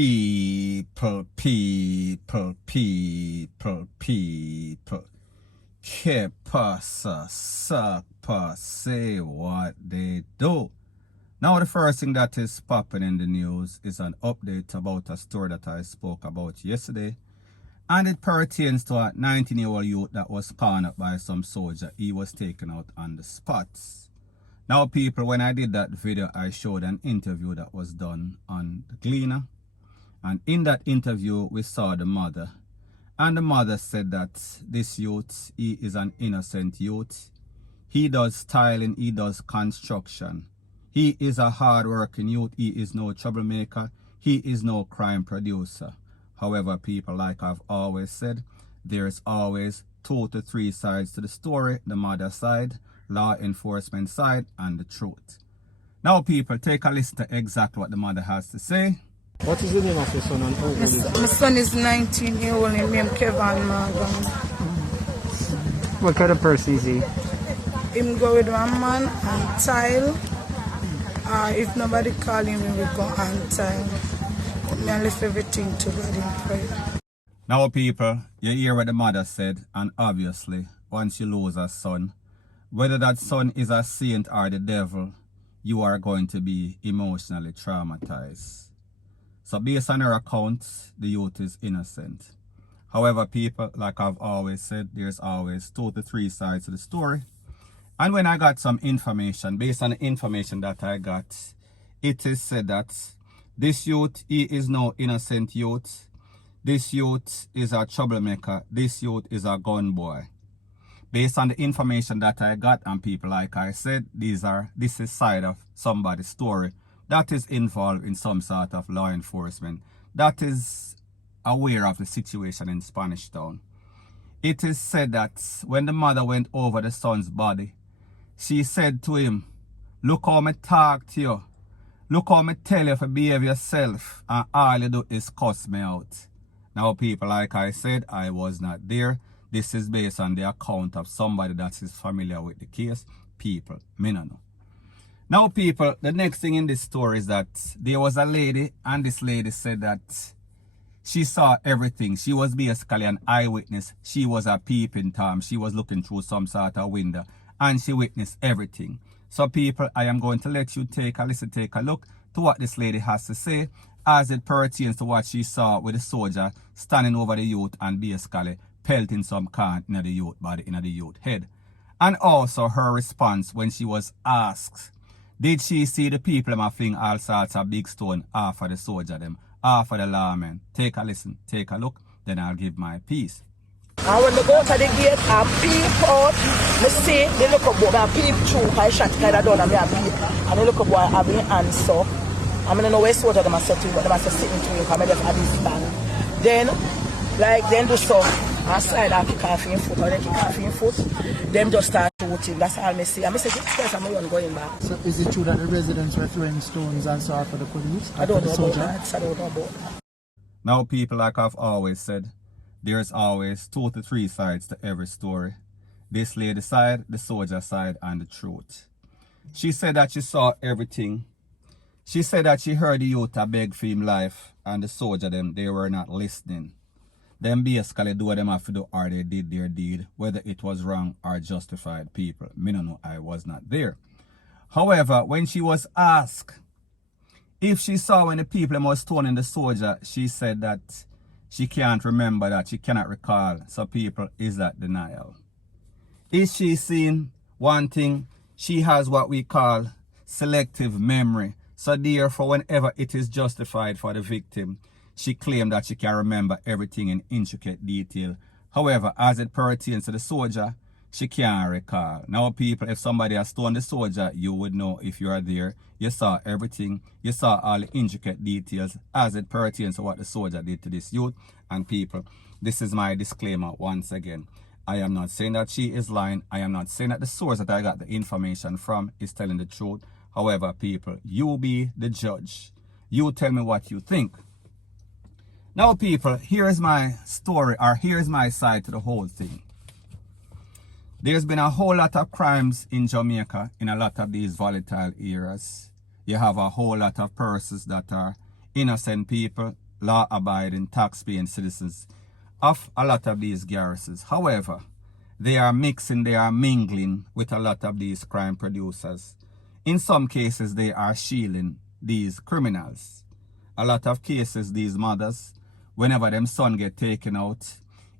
People. Que pasa, sapa, say what they do. Now the first thing that is popping in the news is an update about a story that I spoke about yesterday. And it pertains to a 19-year-old youth that was cornered by some soldier. He was taken out on the spots. Now people, when I did that video, I showed an interview that was done on the Gleaner. And in that interview, we saw the mother. And the mother said that this youth, he is an innocent youth. He does styling, he does construction. He is a hard-working youth. He is no troublemaker. He is no crime producer. However, people, like I've always said, there's always 2 to 3 sides to the story. The mother side, law enforcement side, and the truth. Now, people, take a listen to exactly what the mother has to say. What is the name of your son and how old is he? My son is 19-year-old and named Kevin Morgan. What kind of person is he? Him go with one man and tile. If nobody call him, he will go and tile. Me I left everything to God in prayer. Now people, you hear what the mother said, and obviously, once you lose a son, whether that son is a saint or the devil, you are going to be emotionally traumatized. So based on her account, the youth is innocent. However, people, like I've always said, there's always 2 to 3 sides to the story. And when I got some information, based on the information that I got, it is said that this youth, he is no innocent youth. This youth is a troublemaker. This youth is a gun boy. Based on the information that I got, and people, like I said, this is side of somebody's story that is involved in some sort of law enforcement, that is aware of the situation in Spanish Town. It is said that when the mother went over the son's body, she said to him, "Look how me talk to you. Look how me tell you to behave yourself, and all you do is cuss me out." Now people, like I said, I was not there. This is based on the account of somebody that is familiar with the case. People, me no know. Now people, the next thing in this story is that there was a lady, and this lady said that she saw everything. She was basically an eyewitness. She was a peeping Tom. She was looking through some sort of window, and she witnessed everything. So people, I am going to let you take a listen, take a look to what this lady has to say as it pertains to what she saw with the soldier standing over the youth and basically pelting some can in the youth body, in the youth head. And also her response when she was asked, did she see the people them fling all sorts of big stone off of the soldier them, off of the lawmen? Take a listen, take a look, then I'll give my piece. And when they go to the gate and peep out, me see the little boy and peep through, I shot kind of down and me a peep. And the little boy have his hands up. I mean, I know where soldier them are set to, but them are sitting to him, because I just have his stand. Then, like, then do so, and slide and kick off in foot, or then kick off in foot, them just start shooting. That's all I see. And I say, yes, I'm going back. So is it true that the residents were throwing stones and so on for the police? I don't know about that. I don't know about that. Now people, like I've always said, there's always 2 to 3 sides to every story. This lady side, the soldier side, and the truth. She said that she saw everything. She said that she heard the youth a beg for him life, and the soldier them, they were not listening. Them basically do what them have to do, or they did their deed, whether it was wrong or justified. People, me no know, I was not there. However, when she was asked if she saw when the people was stoning the soldier, she said that she can't remember that, she cannot recall. So people, is that denial? Is she seeing one thing? She has what we call selective memory. So therefore, whenever it is justified for the victim, she claimed that she can remember everything in intricate detail. However, as it pertains to the soldier, she can't recall. Now people, if somebody has stoned the soldier, you would know if you are there. You saw everything. You saw all the intricate details as it pertains to what the soldier did to this youth. And people, this is my disclaimer once again. I am not saying that she is lying. I am not saying that the source that I got the information from is telling the truth. However, people, you be the judge. You tell me what you think. Now people, here's my story, or here's my side to the whole thing. There's been a whole lot of crimes in Jamaica in a lot of these volatile areas. You have a whole lot of persons that are innocent people law-abiding, tax-paying citizens of a lot of these garrisons. However, they are mixing, they are mingling with a lot of these crime producers. In some cases, they are shielding these criminals. A lot of cases, these mothers, whenever them son get taken out,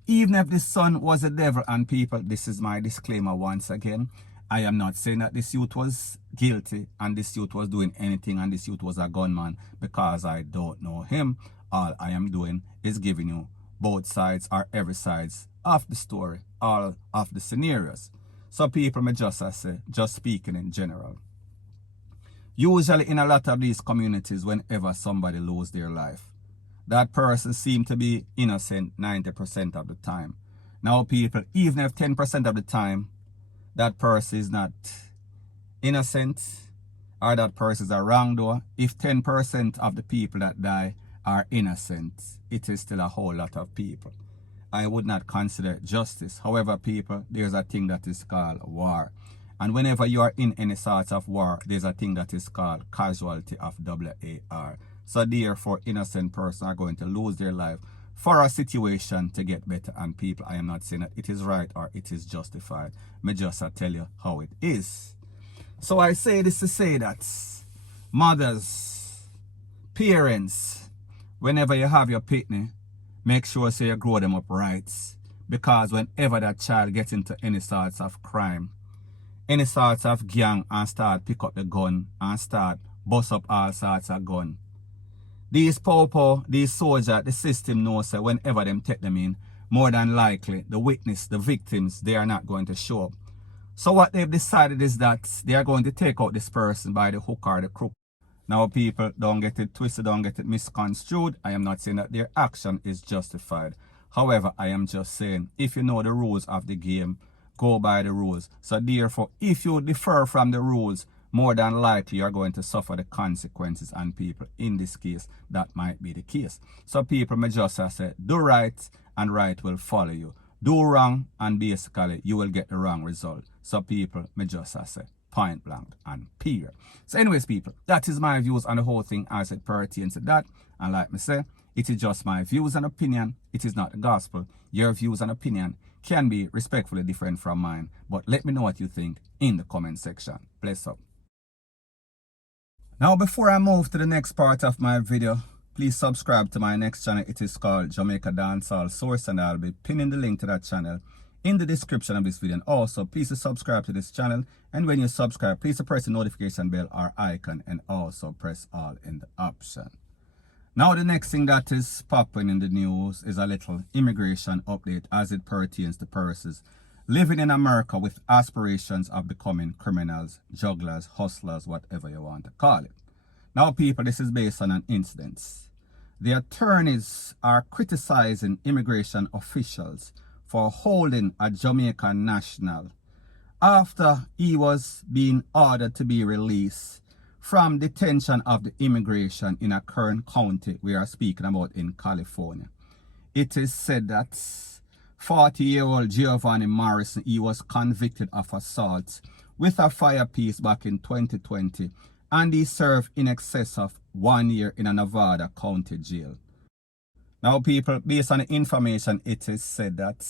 even if the son was a devil, and people, this is my disclaimer once again, I am not saying that this youth was guilty and this youth was doing anything and this youth was a gunman, because I don't know him. All I am doing is giving you both sides or every sides of the story, all of the scenarios. So people may just say, just speaking in general. Usually in a lot of these communities, whenever somebody loses their life, that person seems to be innocent 90% of the time. Now people, even if 10% of the time that person is not innocent or that person is a wrongdoer, if 10% of the people that die are innocent, it is still a whole lot of people. I would not consider it justice. However, people, there's a thing that is called war. And whenever you are in any sort of war, there's a thing that is called casualty of WAR. So therefore, innocent persons are going to lose their life for a situation to get better. And people, I am not saying that it is right or it is justified. Me just tell you how it is. So I say this to say that mothers, parents, whenever you have your pitney, make sure so you grow them up right. Because whenever that child gets into any sorts of crime, any sorts of gang, and start pick up the gun and start bust up all sorts of gun, these popo, these soldiers, the system knows that whenever them take them in, more than likely the witness, the victims, they are not going to show up. So what they've decided is that they are going to take out this person by the hook or the crook. Now people, don't get it twisted, don't get it misconstrued. I am not saying that their action is justified. However, I am just saying, if you know the rules of the game, go by the rules. So therefore, if you differ from the rules, more than likely you are going to suffer the consequences. And people, in this case, that might be the case. So people may just say, do right and right will follow you. Do wrong and basically you will get the wrong result. So people may just say, point blank and period. So anyways, people, that is my views on the whole thing as it pertains to that. And like me say, it is just my views and opinion. It is not the gospel. Your views and opinion can be respectfully different from mine. But let me know what you think in the comment section. Bless up. Now, before I move to the next part of my video, please subscribe to my next channel. It is called Jamaica Dancehall Source, and I'll be pinning the link to that channel in the description of this video. And also, please subscribe to this channel. And when you subscribe, please press the notification bell or icon, and also press all in the option. Now, the next thing that is popping in the news is a little immigration update as it pertains to persons living in America with aspirations of becoming criminals, jugglers, hustlers, whatever you want to call it. Now, people, this is based on an incident. The attorneys are criticizing immigration officials for holding a Jamaican national after he was being ordered to be released from detention of the immigration in a current county we are speaking about in California. It is said that 40-year-old Giovanni Morrison, he was convicted of assault with a fire piece back in 2020, and he served in excess of 1 year in a Nevada county jail. Now people, based on the information, it is said that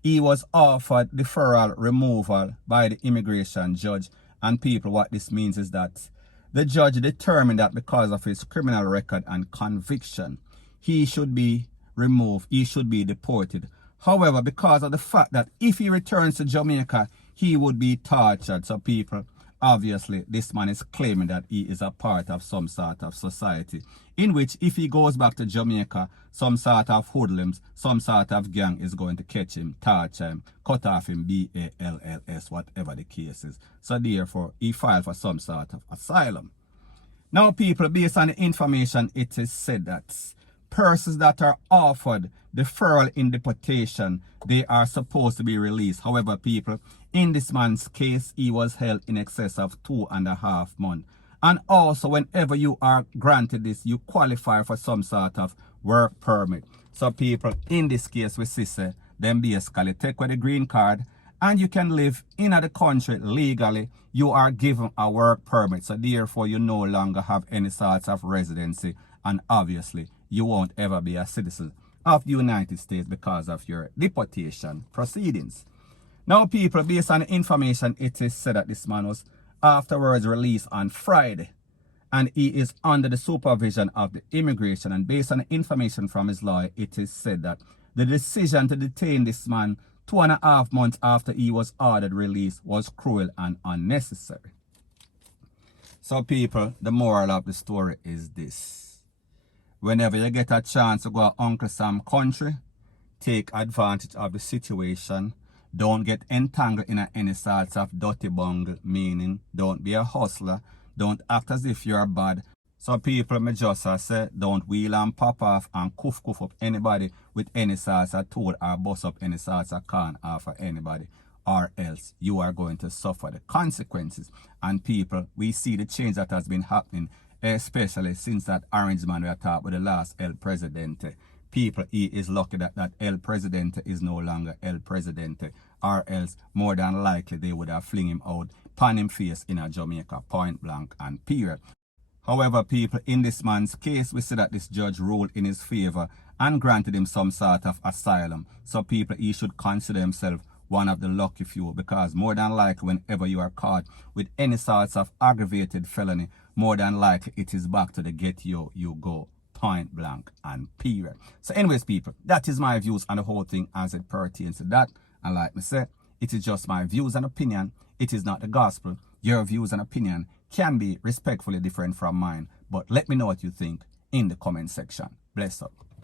he was offered deferral removal by the immigration judge, and people, what this means is that the judge determined that because of his criminal record and conviction, he should be removed, he should be deported. However, because of the fact that if he returns to Jamaica, he would be tortured. So people, obviously, this man is claiming that he is a part of some sort of society, in which if he goes back to Jamaica, some sort of hoodlums, some sort of gang is going to catch him, torture him, cut off him, BALLS, whatever the case is. So therefore, he filed for some sort of asylum. Now people, based on the information, it is said that persons that are offered deferral in deportation, they are supposed to be released. However, people, in this man's case, he was held in excess of 2.5 months. And also, whenever you are granted this, you qualify for some sort of work permit. So people, in this case, we see them basically take away the green card and you can live in the country legally. You are given a work permit. So therefore, you no longer have any sort of residency. And obviously, you won't ever be a citizen of the United States because of your deportation proceedings. Now, people, based on the information, it is said that this man was afterwards released on Friday, and he is under the supervision of the immigration. And based on the information from his lawyer, it is said that the decision to detain this man 2.5 months after he was ordered release was cruel and unnecessary. So, people, the moral of the story is this: whenever you get a chance to go to Uncle Sam's country, take advantage of the situation. Don't get entangled in any sorts of dirty bungle, meaning don't be a hustler. Don't act as if you're bad. So, people, me just say, don't wheel and pop off and cuff up anybody with any sorts of tool or bust up any sorts of can off of anybody, or else you are going to suffer the consequences. And people, we see the change that has been happening, especially since that orange man we talked with the last El Presidente. People, he is lucky that that El Presidente is no longer El Presidente, or else more than likely they would have fling him out, pan him face in a Jamaica, point blank and period. However, people, in this man's case, we see that this judge ruled in his favor and granted him some sort of asylum. So, people, he should consider himself one of the lucky few, because more than likely whenever you are caught with any sorts of aggravated felony, more than likely it is back to the get you go, point blank and period. So anyways, people, that is my views on the whole thing as it pertains to that. And like me said, it is just my views and opinion. It is not the gospel. Your views and opinion can be respectfully different from mine, but let me know what you think in the comment section. Bless up.